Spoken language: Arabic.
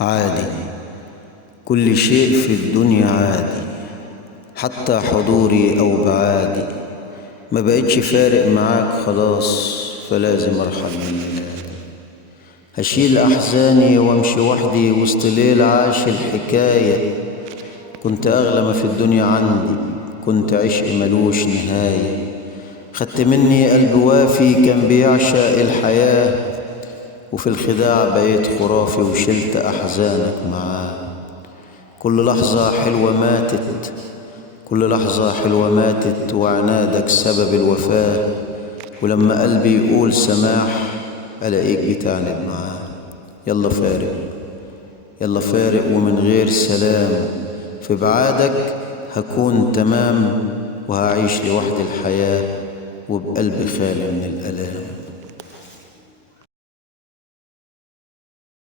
عادي، كل شيء في الدنيا عادي، حتى حضوري أو بعادي. ما بقتش فارق معاك خلاص، فلازم أرحل من ميلادي. هشيل أحزاني وامشي وحدي وسط ليل عاش الحكاية. كنت أغلى ما في الدنيا عندي، كنت عشق ملوش نهاية. خدت مني قلب وافي كان بيعشق الحياة، وفي الخداع بقيت خرافي وشلت أحزانك معاه. كل لحظة حلوة ماتت، كل لحظة حلوة ماتت، وعنادك سبب الوفاة. ولما قلبي يقول سماح ألاقيك بتعند معاه. يلا فارق، يلا فارق ومن غير سلام. في بعادك هكون تمام، وهعيش لوحدي الحياة وبقلبي خالي من الآلام.